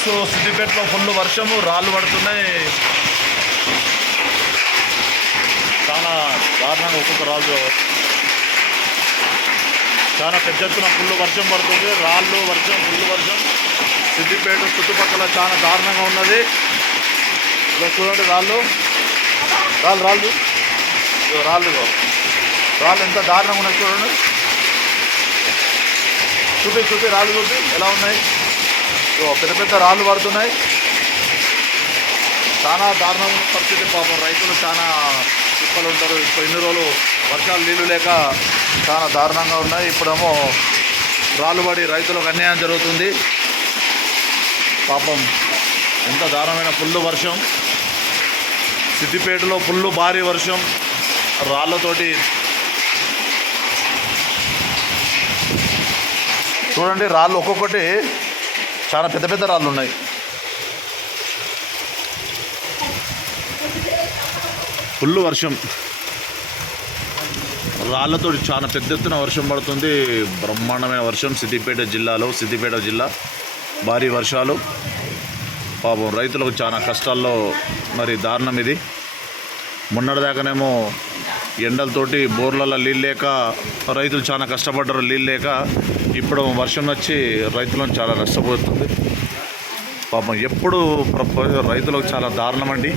So సిద్దిపేటలో full వర్షము, రాళ్ళు పడుతున్నాయి. చాలా దారుణంగా ఒక్కొక్క రాళ్ళు చాలా పెద్ద ఎత్తున ఫుల్ వర్షం పడుతుంది. రాళ్ళు వర్షం, ఫుల్ వర్షం. సిద్దిపేట చుట్టుపక్కల చాలా దారుణంగా ఉన్నది. ఇలా చూడండి, రాళ్ళు రాళ్ళు రాళ్ళు రాళ్ళు రాళ్ళు ఎంత దారుణంగా ఉన్నాయి చూడండి. చూపి రాళ్ళు చూపి ఎలా ఉన్నాయి. పెద్ద పెద్ద రాళ్ళు పడుతున్నాయి. చాలా దారుణమైన పరిస్థితి. పాపం రైతులు చాలా తిప్పలు ఉంటారు. ఇప్పుడు ఇన్ని రోజులు వర్షాలు నీళ్ళు లేక చాలా దారుణంగా ఉన్నాయి. ఇప్పుడేమో రాళ్ళు పడి రైతులకు అన్యాయం జరుగుతుంది. పాపం ఎంత దారుణమైన ఫుల్ వర్షం. సిద్దిపేటలో ఫుల్ భారీ వర్షం, రాళ్ళతోటి చూడండి. రాళ్ళు ఒక్కొక్కటి చాలా పెద్ద పెద్ద రాళ్ళు ఉన్నాయి. ఫుల్ వర్షం, రాళ్ళతో చాలా పెద్ద ఎత్తున వర్షం పడుతుంది. బ్రహ్మాండమైన వర్షం సిద్దిపేట జిల్లాలో. సిద్దిపేట జిల్లా భారీ వర్షాలు. పాపం రైతులకు చాలా కష్టాల్లో మరి దారుణం ఇది. మొన్నటిదాకానేమో ఎండలతోటి బోర్లలో నీళ్ళు లేక రైతులు చాలా కష్టపడ్డారు, నీళ్ళు లేక. ఇప్పుడు వర్షం వచ్చి రైతులను చాలా నష్టపోతుంది. పాపం ఎప్పుడు రైతులకు చాలా దారుణం అండి.